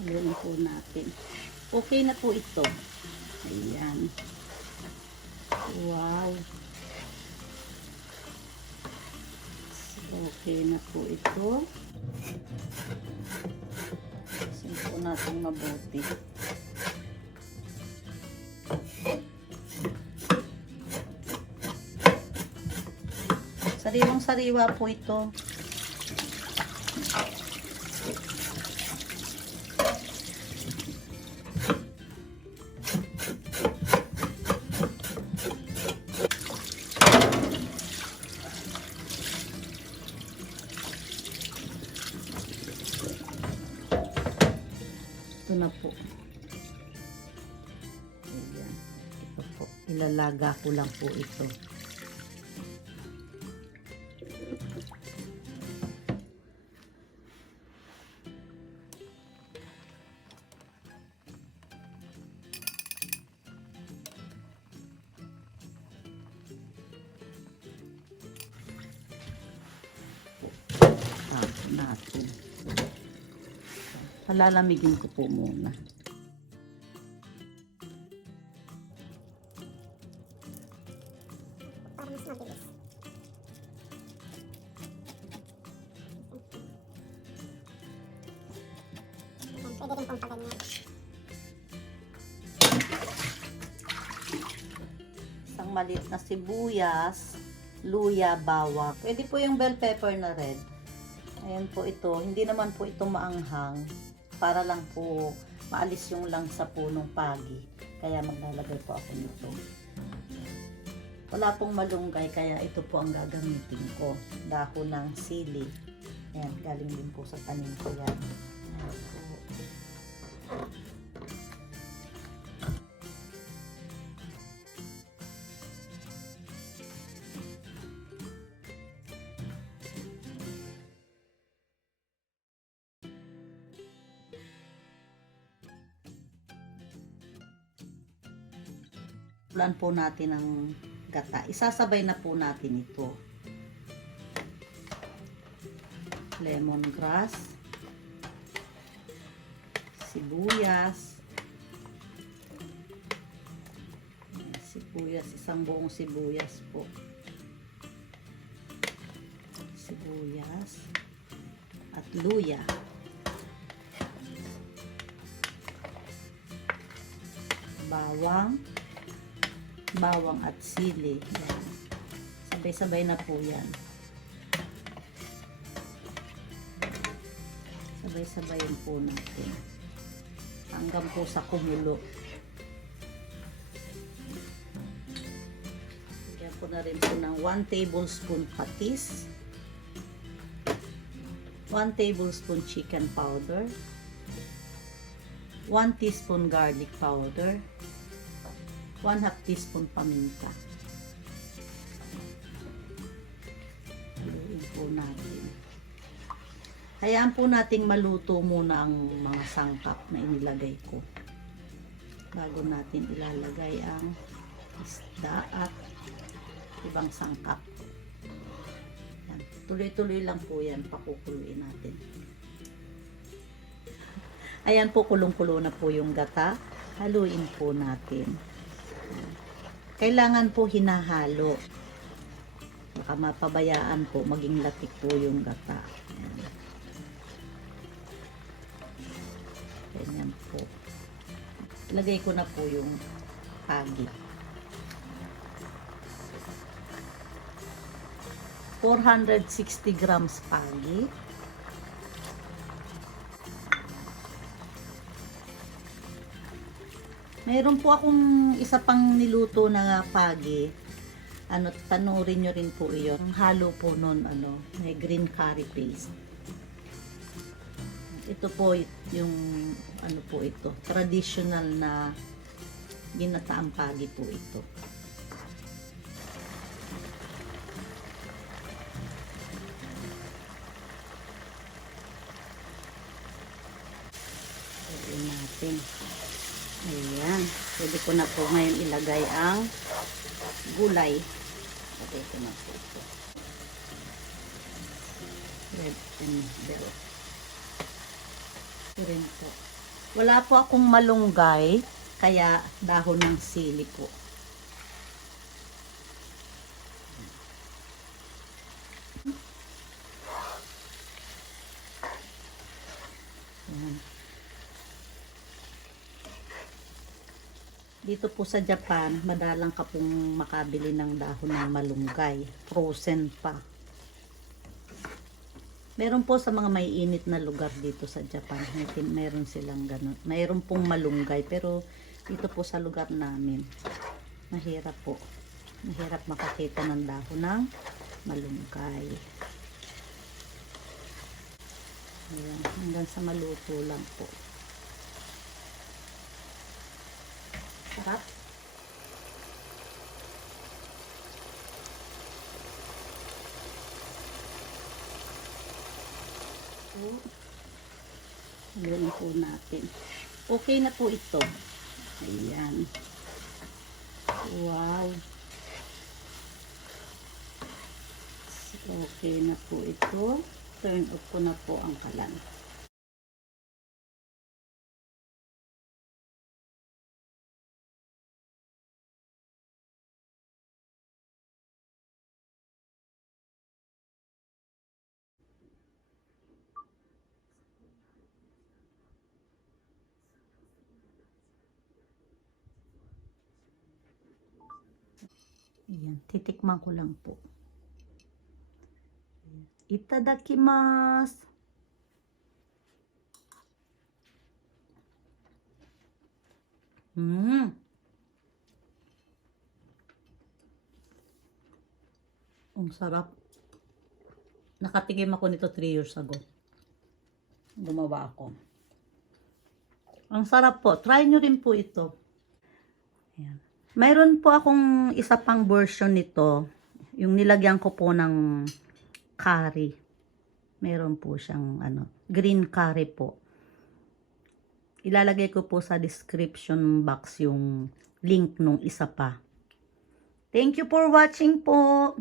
Haluin po natin. Okay na po ito. Ayan. Wow. Okay na po ito. Sin po natin mabuti. Sariwang-sariwa po ito. Ito na po. Ayan. Ito po. Ilalaga ko lang po ito. Natin. Palalamigin ko po muna. Para mas mabilis. Ayan, pwede rin pong paganyan. Isang maliit na sibuyas, luya, bawang. Pwede po yung bell pepper na red. Ayan po ito. Hindi naman po ito maanghang. Para lang po maalis yung langsa po nung pagi. Kaya maglalagay po ako nito. Wala pong malunggay kaya ito po ang gagamitin ko. Dahon ng sili. Ayan, galing din po sa tanim ko yan. Ayan po. Plan po natin ang gata. Isasabay na po natin ito. Lemongrass, sibuyas, isang buong sibuyas po. Sibuyas at luya. Bawang at sili. Yan. Sabay-sabay na po yan. Sabay-sabayin po natin. Hanggang po sa kumulo. Lagyan ko na rin po ng 1 tablespoon patis. 1 tablespoon chicken powder. 1 teaspoon garlic powder. 1/2 teaspoon paminta. Haluin po natin. Hayaan po nating maluto muna ang mga sangkap na inilagay ko. Bago natin ilalagay ang isda at ibang sangkap. Tuloy-tuloy lang po yan. Pakukuluin natin. Ayan po, kulong-kulo na po yung gata. Haluin po natin. Kailangan po hinahalo. Baka mapabayaan po, maging latik po yung gata. Ayan. Ganyan po. Lagay ko na po yung pagi. 460 grams pagi. Mayroon po akong isa pang niluto na pagi. Panoorin nyo rin po iyon. Halo po nun, may green curry paste. Ito po yung, po ito. Traditional na ginataang pagi po ito. Pwede natin. Ayan. Pwede ko na po ngayon ilagay ang gulay. Lagay ko na po ito. Red and bell. Ito rin po. Wala po akong malunggay, kaya dahon ng sili po. Ayan. Dito po sa Japan, madalang ka pong makabili ng dahon ng malunggay. Frozen pa. Meron po sa mga may init na lugar dito sa Japan. Meron silang ganun. Meron pong malunggay. Pero dito po sa lugar namin, mahirap po. Mahirap makakita ng dahon ng malunggay. Ayan, hanggang sa maluto lang po. Sarap. Haluin po natin. Okay na po ito. Ayan. Wow. Okay na po ito. Turn off ko na po ang kalan. Ayan, titikman ko lang po. Itadakimasu. Ang sarap. Nakatikim ako nito 3 years ago. Gumawa ako. Ang sarap po. Try nyo rin po ito. Ayan. Mayroon po akong isa pang version nito. Yung nilagyan ko po ng curry. Meron po siyang green curry po. Ilalagay ko po sa description box yung link nung isa pa. Thank you for watching po.